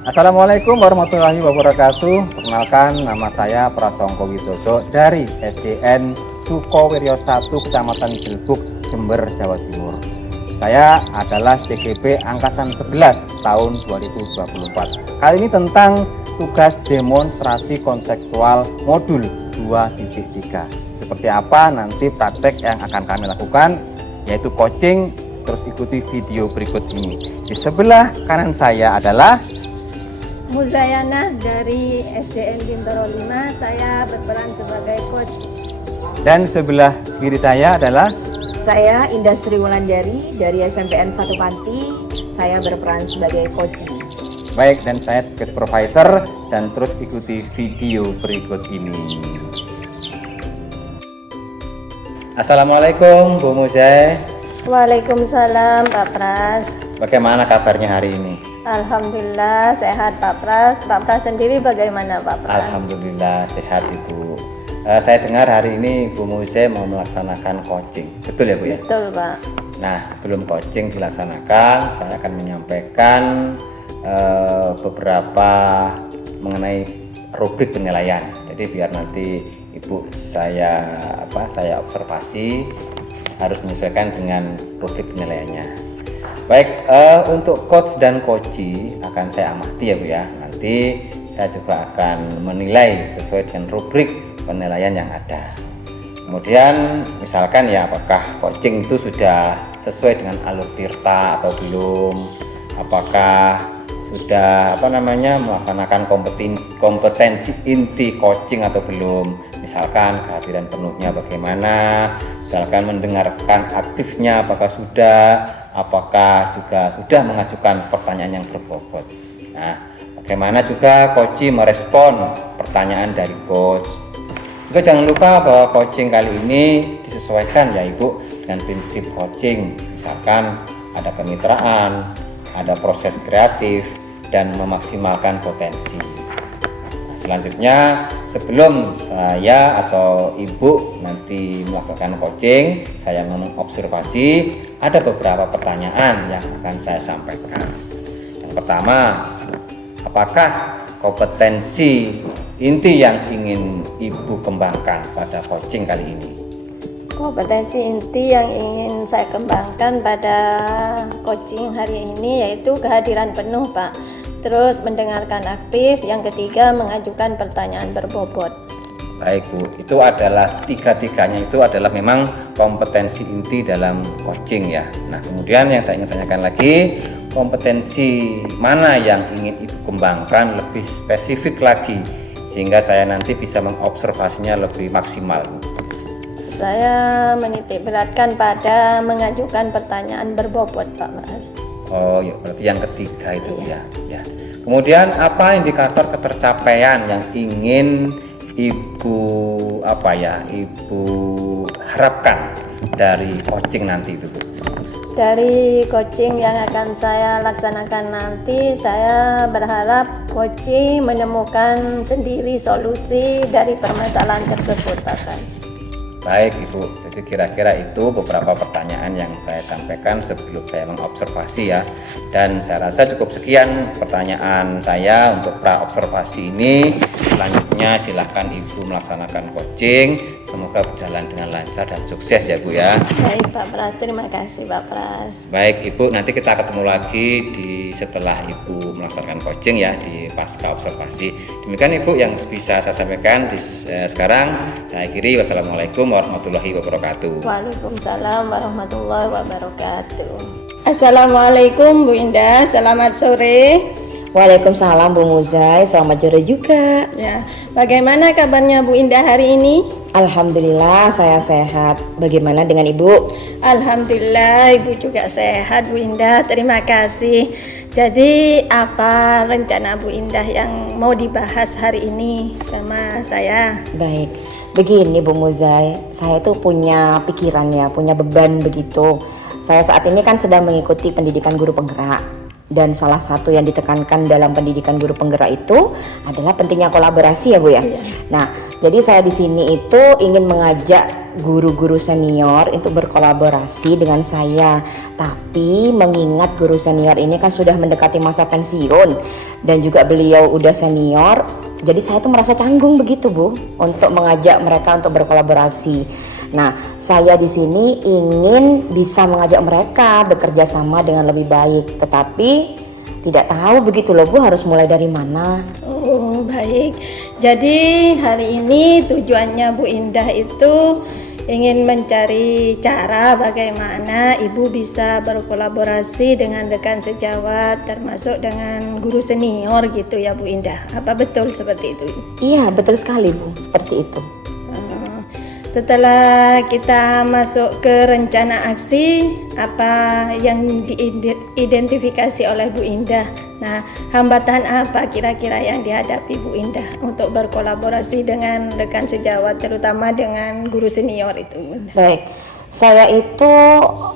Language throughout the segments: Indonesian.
Assalamualaikum warahmatullahi wabarakatuh. Perkenalkan, nama saya Prasongko Widodo dari SDN Sukowiryo 1 Kecamatan Jelbuk, Jember, Jawa Timur. Saya adalah CGP Angkatan 11 tahun 2024. Kali ini tentang tugas demonstrasi kontekstual modul 2.3. Seperti apa nanti praktek yang akan kami lakukan, yaitu coaching. Terus ikuti video berikut ini. Di sebelah kanan saya adalah Muzayana dari SDN Bintaro 5, saya berperan sebagai coach. Dan sebelah kiri saya adalah Saya Indah Sri Wulandari dari SMPN 1 Panti, saya berperan sebagai coach. baik, dan saya sebagai supervisor, dan terus ikuti video berikut ini. Assalamualaikum Bu Muzai. Waalaikumsalam Pak Pras. Bagaimana kabarnya hari ini? Alhamdulillah sehat Pak Pras. Pak Pras sendiri bagaimana Pak Pras? Alhamdulillah sehat Ibu. Saya dengar hari ini Bu Muzai mau melaksanakan coaching. Betul ya Bu ya? Betul Pak. Nah, sebelum coaching dilaksanakan, saya akan menyampaikan beberapa mengenai rubrik penilaian. Jadi biar nanti Ibu saya observasi, harus menyesuaikan dengan rubrik penilaiannya. Baik, untuk coach dan coachee akan saya amati ya Bu ya. Nanti saya juga akan menilai sesuai dengan rubrik penilaian yang ada. Kemudian misalkan ya, apakah coaching itu sudah sesuai dengan alur tirta atau belum, apakah sudah melaksanakan kompetensi inti coaching atau belum, misalkan kehadiran penuhnya bagaimana, misalkan mendengarkan aktifnya apakah sudah, apakah juga sudah mengajukan pertanyaan yang berbobot. Nah, bagaimana juga coachee merespon pertanyaan dari coach. Juga jangan lupa bahwa coaching kali ini disesuaikan ya Ibu dengan prinsip coaching, misalkan ada kemitraan, ada proses kreatif, dan memaksimalkan potensi. Nah, selanjutnya, sebelum saya atau Ibu nanti melaksanakan coaching, saya mengobservasi ada beberapa pertanyaan yang akan saya sampaikan. Yang pertama, apakah kompetensi inti yang ingin Ibu kembangkan pada coaching kali ini? Kompetensi inti yang ingin saya kembangkan pada coaching hari ini yaitu kehadiran penuh Pak. Terus mendengarkan aktif, yang ketiga mengajukan pertanyaan berbobot. Baik Bu, itu adalah tiga-tiganya itu adalah memang kompetensi inti dalam coaching ya. Nah, kemudian yang saya ingin tanyakan lagi, kompetensi mana yang ingin Ibu kembangkan lebih spesifik lagi sehingga saya nanti bisa mengobservasinya lebih maksimal. Saya menitik beratkan pada mengajukan pertanyaan berbobot Pak Mas. Oh ya, berarti yang ketiga itu Iya. ya. Kemudian apa indikator ketercapaian yang ingin Ibu harapkan dari coaching nanti itu Bu? Dari coaching yang akan saya laksanakan nanti, saya berharap coaching menemukan sendiri solusi dari permasalahan tersebut Pak Pras. Baik Ibu, jadi kira-kira itu beberapa pertanyaan yang saya sampaikan sebelum saya mengobservasi ya. Dan saya rasa cukup sekian pertanyaan saya untuk pra-observasi ini. Selanjutnya silahkan Ibu melaksanakan coaching. Semoga berjalan dengan lancar dan sukses ya Bu ya. Baik Pak Pras, terima kasih Pak Pras. Baik Ibu, nanti kita ketemu lagi setelah Ibu melaksanakan coaching ya, di pasca observasi. Demikian Ibu yang bisa saya sampaikan sekarang. Saya akhiri, wassalamualaikum warahmatullahi wabarakatuh. Waalaikumsalam warahmatullahi wabarakatuh. Assalamualaikum Bu Indah, selamat sore. Waalaikumsalam Bu Muzai, selamat sore juga. Ya, bagaimana kabarnya Bu Indah hari ini? Alhamdulillah saya sehat. Bagaimana dengan Ibu? Alhamdulillah Ibu juga sehat Bu Indah, terima kasih. Jadi apa rencana Bu Indah yang mau dibahas hari ini sama saya? Baik, begini Bu Muzai, saya tuh punya pikiran ya, punya beban begitu. Saya saat ini kan sedang mengikuti pendidikan guru penggerak. Dan salah satu yang ditekankan dalam pendidikan guru penggerak itu adalah pentingnya kolaborasi ya Bu ya. Iya. Nah, Jadi saya di sini itu ingin mengajak guru-guru senior untuk berkolaborasi dengan saya. Tapi mengingat guru senior ini kan sudah mendekati masa pensiun dan juga beliau udah senior, jadi saya tuh merasa canggung begitu Bu untuk mengajak mereka untuk berkolaborasi. Nah, saya di sini ingin bisa mengajak mereka bekerja sama dengan lebih baik, tetapi tidak tahu begitu loh Bu, harus mulai dari mana. Oh, baik. Jadi hari ini tujuannya Bu Indah itu ingin mencari cara bagaimana Ibu bisa berkolaborasi dengan rekan sejawat termasuk dengan guru senior gitu ya Bu Indah. Apa betul seperti itu? Iya, betul sekali Bu, seperti itu. Setelah kita masuk ke rencana aksi, apa yang diidentifikasi oleh Bu Indah? Nah, hambatan apa kira-kira yang dihadapi Bu Indah untuk berkolaborasi dengan rekan sejawat, terutama dengan guru senior itu? Baik, saya itu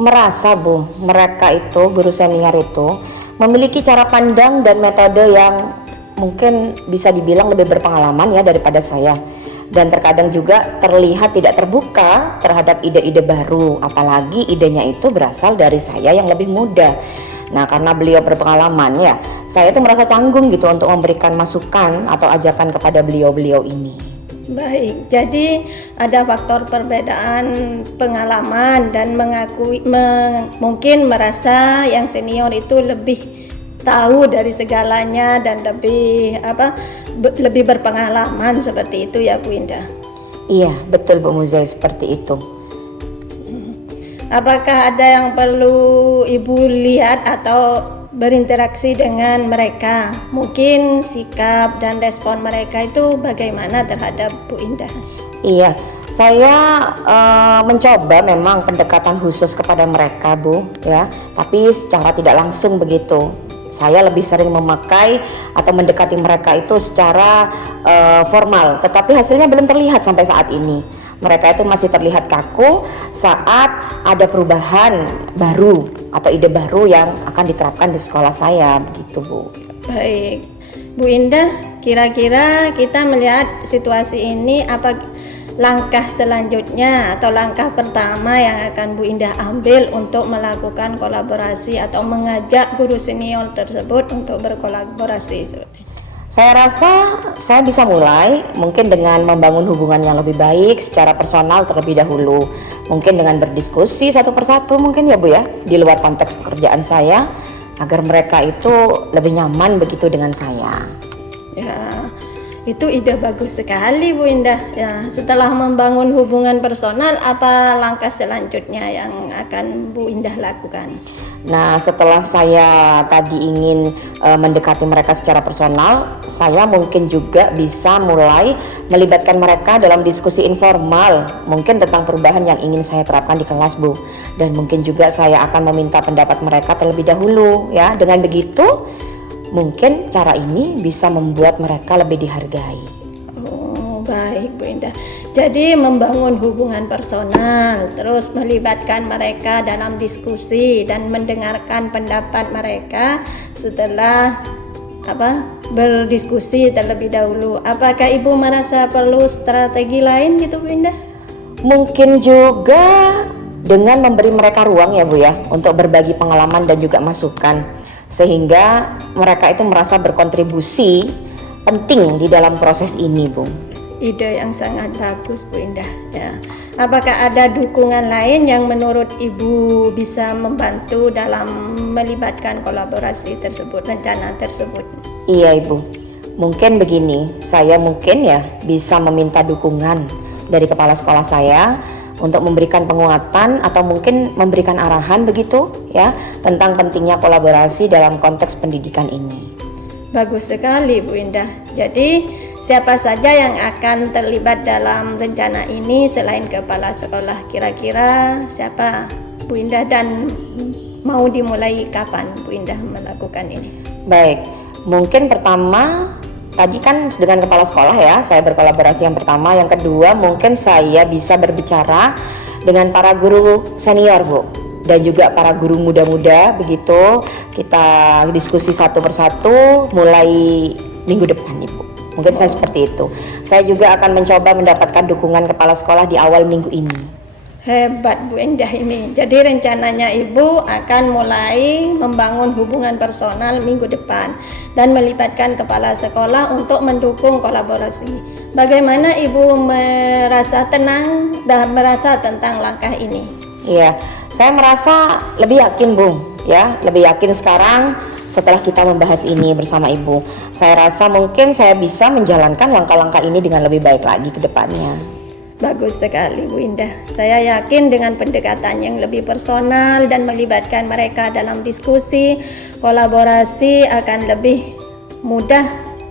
merasa Bu, mereka itu, guru senior itu memiliki cara pandang dan metode yang mungkin bisa dibilang lebih berpengalaman ya daripada saya. Dan terkadang juga terlihat tidak terbuka terhadap ide-ide baru, apalagi idenya itu berasal dari saya yang lebih muda. Nah, karena beliau berpengalaman ya, saya itu merasa canggung gitu untuk memberikan masukan atau ajakan kepada beliau-beliau ini. Baik, jadi ada faktor perbedaan pengalaman dan mungkin merasa yang senior itu lebih tahu dari segalanya dan lebih berpengalaman seperti itu ya Bu Indah. Iya, betul Bu Muzai, seperti itu. Apakah ada yang perlu Ibu lihat atau berinteraksi dengan mereka? Mungkin sikap dan respon mereka itu bagaimana terhadap Bu Indah? Iya, saya mencoba memang pendekatan khusus kepada mereka Bu ya, tapi secara tidak langsung begitu. Saya lebih sering memakai atau mendekati mereka itu secara formal, tetapi hasilnya belum terlihat sampai saat ini. Mereka itu masih terlihat kaku saat ada perubahan baru atau ide baru yang akan diterapkan di sekolah saya, begitu Bu. Baik, Bu Indah, kira-kira kita melihat situasi ini, apa langkah selanjutnya atau langkah pertama yang akan Bu Indah ambil untuk melakukan kolaborasi atau mengajak guru senior tersebut untuk berkolaborasi? Saya rasa saya bisa mulai mungkin dengan membangun hubungan yang lebih baik secara personal terlebih dahulu. Mungkin dengan berdiskusi satu persatu mungkin ya Bu ya, di luar konteks pekerjaan saya, agar mereka itu lebih nyaman begitu dengan saya. Ya, itu ide bagus sekali Bu Indah. Ya, setelah membangun hubungan personal, apa langkah selanjutnya yang akan Bu Indah lakukan? Nah, setelah saya tadi ingin mendekati mereka secara personal, saya mungkin juga bisa mulai melibatkan mereka dalam diskusi informal, mungkin tentang perubahan yang ingin saya terapkan di kelas Bu. Dan mungkin juga saya akan meminta pendapat mereka terlebih dahulu ya. Dengan begitu, mungkin cara ini bisa membuat mereka lebih dihargai. Oh, baik Bu Indah. Jadi membangun hubungan personal, terus melibatkan mereka dalam diskusi dan mendengarkan pendapat mereka setelah berdiskusi terlebih dahulu. Apakah Ibu merasa perlu strategi lain gitu Bu Indah? Mungkin juga dengan memberi mereka ruang ya Bu ya, untuk berbagi pengalaman dan juga masukan, sehingga mereka itu merasa berkontribusi penting di dalam proses ini Bu. Ide yang sangat bagus Bu Indah ya. Apakah ada dukungan lain yang menurut Ibu bisa membantu dalam melibatkan kolaborasi tersebut, rencana tersebut? Iya Ibu, mungkin begini, saya mungkin ya bisa meminta dukungan dari kepala sekolah saya untuk memberikan penguatan atau mungkin memberikan arahan begitu ya, tentang pentingnya kolaborasi dalam konteks pendidikan ini. Bagus sekali Bu Indah. Jadi siapa saja yang akan terlibat dalam rencana ini selain kepala sekolah? Kira-kira siapa Bu Indah dan mau dimulai kapan Bu Indah melakukan ini? Baik, mungkin pertama tadi kan dengan kepala sekolah ya, saya berkolaborasi yang pertama. Yang kedua mungkin saya bisa berbicara dengan para guru senior Bu, dan juga para guru muda-muda begitu. Kita diskusi satu persatu mulai minggu depan Ibu. Mungkin saya seperti itu. Saya juga akan mencoba mendapatkan dukungan kepala sekolah di awal minggu ini. Hebat Bu Endah ini. Jadi rencananya Ibu akan mulai membangun hubungan personal minggu depan dan melibatkan kepala sekolah untuk mendukung kolaborasi. Bagaimana Ibu merasa tenang dan merasa tentang langkah ini? Iya, saya merasa lebih yakin, Bung. Ya, lebih yakin sekarang setelah kita membahas ini bersama Ibu. Saya rasa mungkin saya bisa menjalankan langkah-langkah ini dengan lebih baik lagi ke depannya. Bagus sekali Bu Indah. Saya yakin dengan pendekatan yang lebih personal dan melibatkan mereka dalam diskusi, kolaborasi akan lebih mudah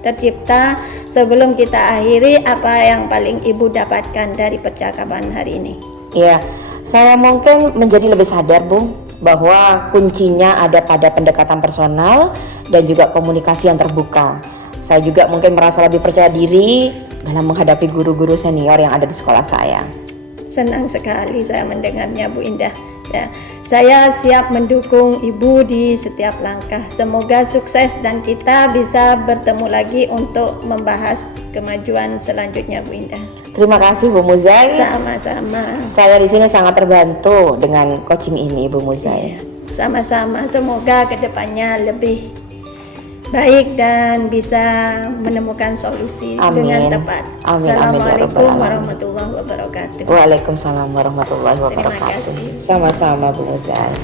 tercipta. Sebelum kita akhiri, apa yang paling Ibu dapatkan dari percakapan hari ini? Iya, saya mungkin menjadi lebih sadar, Bung, bahwa kuncinya ada pada pendekatan personal dan juga komunikasi yang terbuka. Saya juga mungkin merasa lebih percaya diri dalam menghadapi guru-guru senior yang ada di sekolah saya. Senang sekali saya mendengarnya Bu Indah. Ya, saya siap mendukung Ibu di setiap langkah. Semoga sukses dan kita bisa bertemu lagi untuk membahas kemajuan selanjutnya Bu Indah. Terima kasih Bu Muzai. Sama-sama. Saya di sini sangat terbantu dengan coaching ini Bu Muzai. Sama-sama. Semoga kedepannya lebih baik dan bisa menemukan solusi dengan tepat. Assalamualaikum warahmatullahi wabarakatuh. Waalaikumsalam warahmatullahi wabarakatuh. Terima kasih. Sama-sama Bu Muzai.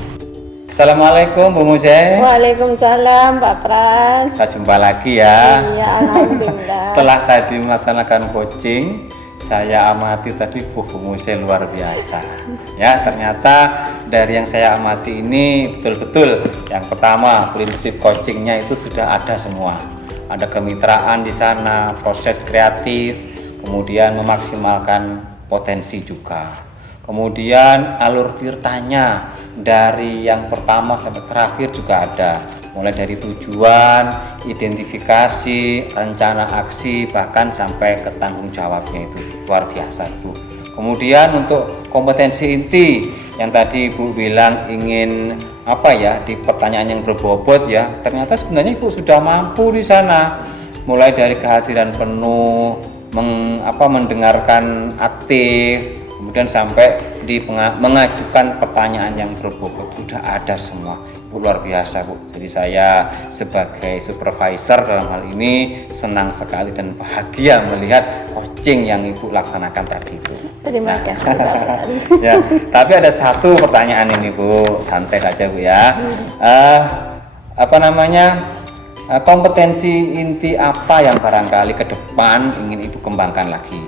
Assalamualaikum Bu Muzai. Waalaikumsalam Pak Pras. Kita jumpa lagi ya. Iya, alhamdulillah. Setelah tadi melaksanakan coaching, saya amati tadi Bu Muzai luar biasa. Ya, ternyata dari yang saya amati ini betul-betul yang pertama prinsip coachingnya itu sudah ada semua. Ada kemitraan di sana, proses kreatif, kemudian memaksimalkan potensi juga. Kemudian alur tirtanya dari yang pertama sampai terakhir juga ada. Mulai dari tujuan, identifikasi, rencana aksi, bahkan sampai ke tanggung jawabnya itu luar biasa Bu. Kemudian untuk kompetensi inti yang tadi Ibu bilang ingin di pertanyaan yang berbobot ya, ternyata sebenarnya Ibu sudah mampu di sana. Mulai dari kehadiran penuh, mendengarkan aktif, kemudian sampai di mengajukan pertanyaan yang berbobot sudah ada semua. Bu, luar biasa Bu. Jadi saya sebagai supervisor dalam hal ini senang sekali dan bahagia melihat coaching yang Ibu laksanakan tadi Bu. Terima kasih Pak. Ya, tapi ada satu pertanyaan ini Bu, santai saja Bu ya. Kompetensi inti apa yang barangkali ke depan ingin Ibu kembangkan lagi?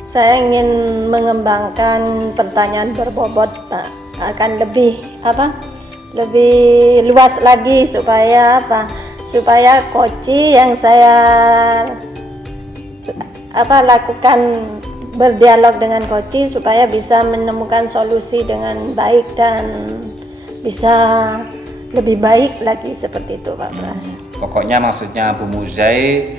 Saya ingin mengembangkan pertanyaan berbobot Pak, akan lebih luas lagi supaya coaching yang saya lakukan berdialog dengan coaching supaya bisa menemukan solusi dengan baik dan bisa lebih baik lagi seperti itu Pak Pras. Pokoknya maksudnya Bu Muzai,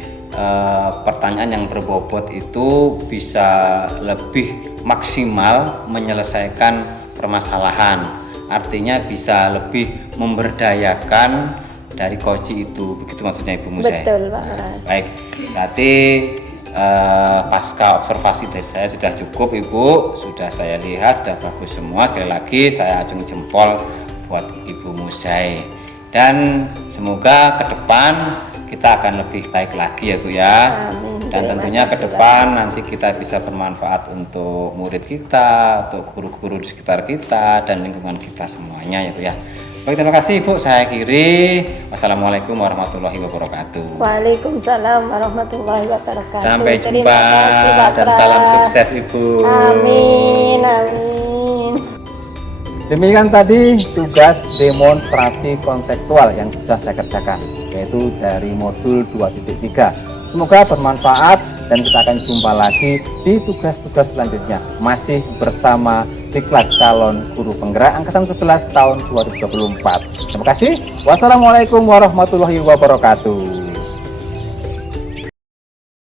pertanyaan yang berbobot itu bisa lebih maksimal menyelesaikan permasalahan. Artinya bisa lebih memberdayakan dari coaching itu, begitu maksudnya Ibu Muzai? Betul Pak Pras. Baik, berarti pasca observasi dari saya sudah cukup Ibu, sudah saya lihat sudah bagus semua. Sekali lagi saya acung jempol buat Ibu Muzai, dan semoga ke depan kita akan lebih baik lagi ya Bu ya. Amin. Dan tentunya ke depan nanti kita bisa bermanfaat untuk murid kita, untuk guru-guru di sekitar kita dan lingkungan kita semuanya ya Bu ya. Baik, terima kasih Ibu, saya akhiri. Wassalamualaikum warahmatullahi wabarakatuh. Waalaikumsalam warahmatullahi wabarakatuh. Sampai Terima jumpa kasih, Pak dan Pras. salam sukses Ibu. Amin, amin. Demikian tadi tugas demonstrasi kontekstual yang sudah saya kerjakan, yaitu dari modul 2.3. Semoga bermanfaat dan kita akan jumpa lagi di tugas-tugas selanjutnya, masih bersama Diklat Calon Guru Penggerak Angkatan 11 tahun 2024. Terima kasih. Wassalamualaikum warahmatullahi wabarakatuh.